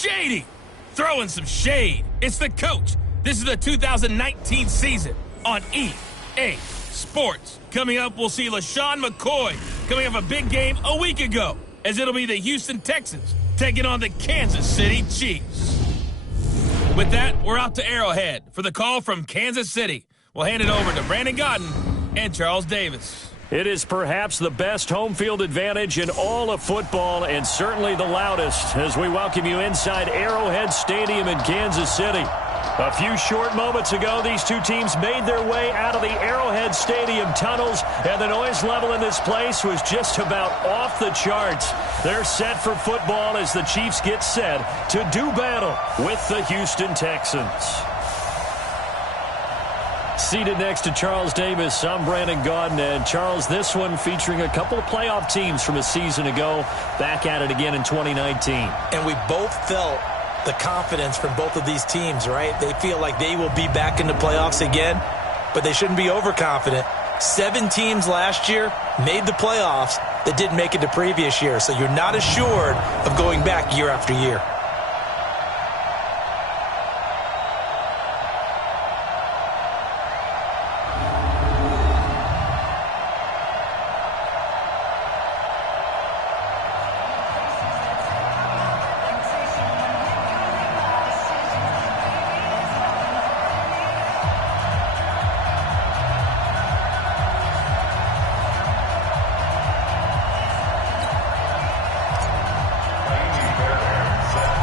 shady. Throwing some shade. It's the coach. This is the 2019 season on EA Sports. Coming up, we'll see LaShawn McCoy coming off a big game a week ago, as it'll be the Houston Texans taking on the Kansas City Chiefs. With that, we're out to Arrowhead for the call from Kansas City. We'll hand it over to Brandon Godden and Charles Davis. It is perhaps the best home field advantage in all of football, and certainly the loudest, as we welcome you inside Arrowhead Stadium in Kansas City. A few short moments ago, these two teams made their way out of the Arrowhead Stadium tunnels, and the noise level in this place was just about off the charts. They're set for football as the Chiefs get set to do battle with the Houston Texans. Seated next to Charles Davis, I'm Brandon Godden. And Charles, this one featuring a couple of playoff teams from a season ago, back at it again in 2019. And we both felt the confidence from both of these teams, right? They feel like they will be back in the playoffs again, but they shouldn't be overconfident. 7 teams last year made the playoffs that didn't make it the previous year, so you're not assured of going back year after year.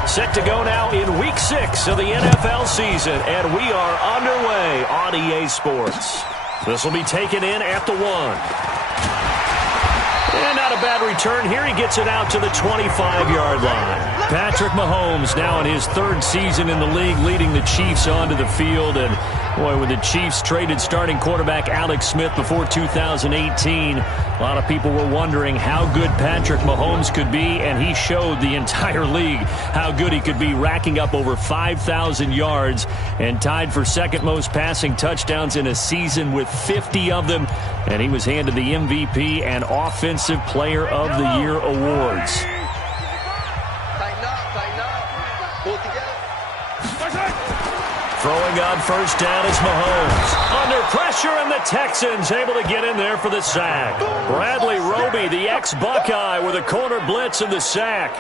Set to go now in Week 6 of the NFL season, and we are underway on EA Sports. This will be taken in at the 1. And not a bad return here. He gets it out to the 25-yard line. Patrick Mahomes now in his 3rd season in the league, leading the Chiefs onto the field. And, boy, when the Chiefs traded starting quarterback Alex Smith before 2018, a lot of people were wondering how good Patrick Mahomes could be, and he showed the entire league how good he could be, racking up over 5,000 yards and tied for 2nd most passing touchdowns in a season with 50 of them. And he was handed the MVP and Offensive Player of the Year awards. Tighten up. Pull it together. Throwing on first down is Mahomes. Under pressure, and the Texans able to get in there for the sack. Bradley Roby, the ex-Buckeye, with a corner blitz and the sack.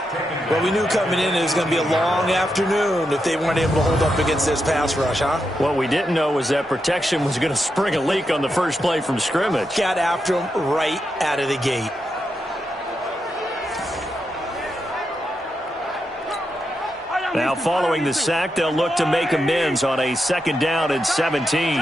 Well, we knew coming in it was going to be a long afternoon if they weren't able to hold up against this pass rush, huh? What we didn't know was that protection was going to spring a leak on the first play from scrimmage. Got after him right out of the gate. Now, following the sack, they'll look to make amends on a 2nd down and 17.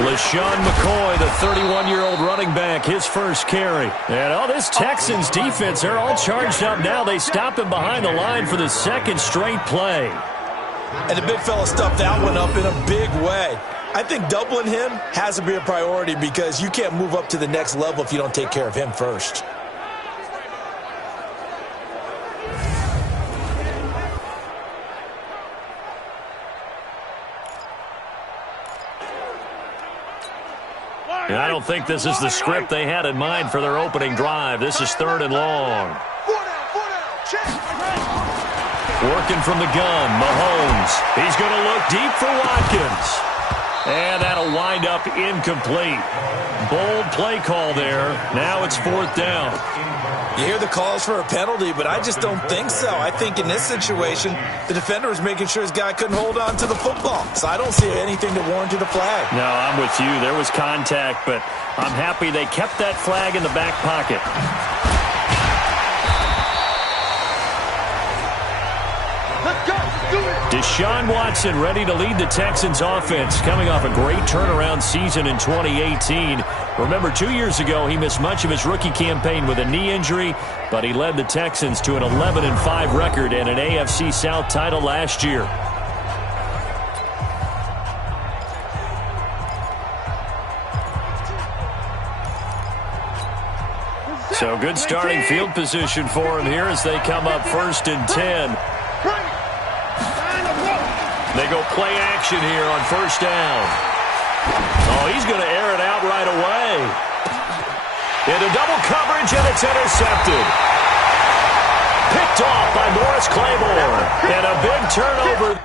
LaShawn McCoy, the 31-year-old running back, his first carry. And this Texans defense, they're all charged up now. They stop him behind the line for the 2nd straight play. And the big fella stuffed that one up in a big way. I think doubling him has to be a priority because you can't move up to the next level if you don't take care of him first. I don't think this is the script they had in mind for their opening drive. This is 3rd and long. Working from the gun, Mahomes. He's going to look deep for Watkins. And that'll wind up incomplete. Bold play call there. Now it's 4th down. You hear the calls for a penalty, but I just don't think so. I think in this situation, the defender was making sure his guy couldn't hold on to the football. So I don't see anything to warrant a flag. No, I'm with you. There was contact, but I'm happy they kept that flag in the back pocket. Deshaun Watson ready to lead the Texans offense, coming off a great turnaround season in 2018. Remember, 2 years ago, he missed much of his rookie campaign with a knee injury, but he led the Texans to an 11-5 record and an AFC South title last year. So good starting field position for him here as they come up 1st and 10. They go play action here on 1st down. Oh, he's going to air it out right away. Into double coverage, and it's intercepted. picked off by Morris Claiborne. And a big turnover.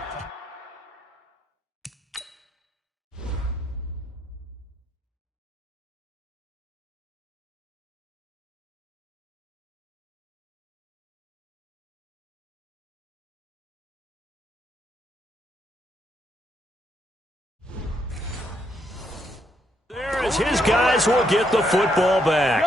His guys will get the football back.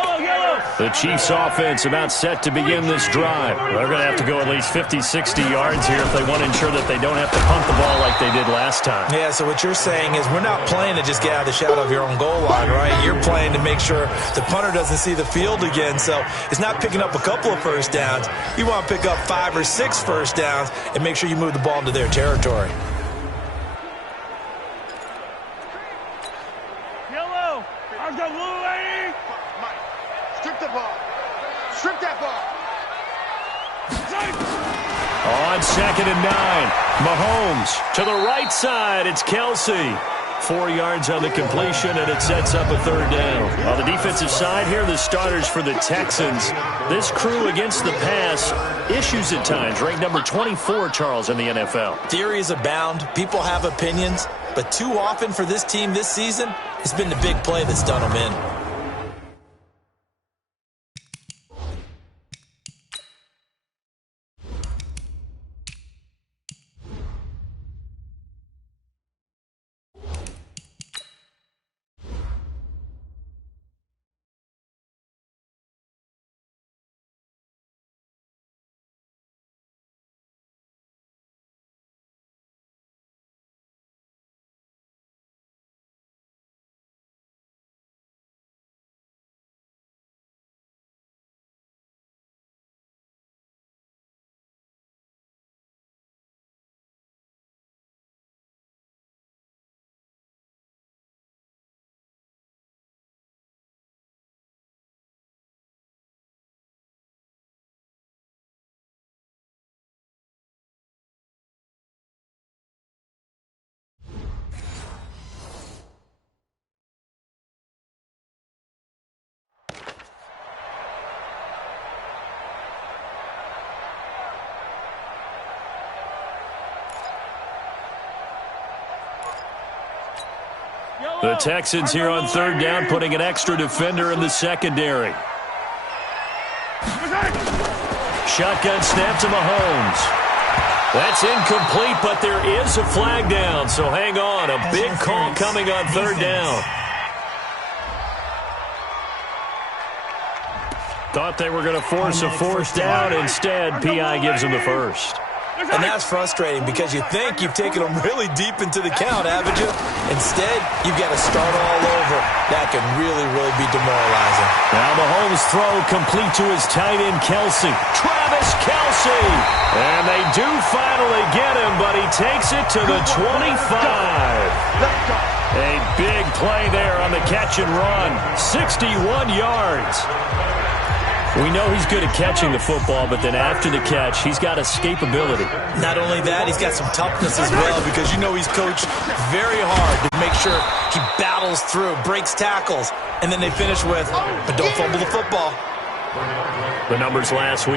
The Chiefs offense about set to begin this drive. They're going to have to go at least 50, 60 yards here if they want to ensure that they don't have to punt the ball like they did last time. Yeah, so what you're saying is we're not playing to just get out of the shadow of your own goal line, right? You're playing to make sure the punter doesn't see the field again. So it's not picking up a couple of first downs. You want to pick up 5 or 6 first downs and make sure you move the ball into their territory. Strip the ball. Strip that ball. On 2nd and 9, Mahomes to the right side. It's Kelsey. 4 yards on the completion, and it sets up a 3rd down. On the defensive side here, the starters for the Texans. This crew against the pass, issues at times. Ranked number 24, Charles, in the NFL. Theories abound. People have opinions. But too often for this team this season, it's been the big play that's done them in. The Texans here on 3rd down, putting an extra defender in the secondary. Shotgun snap to Mahomes. That's incomplete, but there is a flag down, so hang on. A big call coming on 3rd down. Thought they were going to force a 4th down. Instead, P.I. gives them the 1st. And that's frustrating because you think you've taken them really deep into the count, haven't you? Instead, you've got to start all over. That can really, really be demoralizing. Now Mahomes' throw complete to his tight end, Kelsey. Travis Kelsey. And they do finally get him, but he takes it to the 25. A big play there on the catch and run. 61 yards. We know he's good at catching the football, but then after the catch, he's got escapability. Not only that, he's got some toughness as well because you know he's coached very hard to make sure he battles through, breaks tackles, and then they finish with, but don't fumble the football. The numbers last week.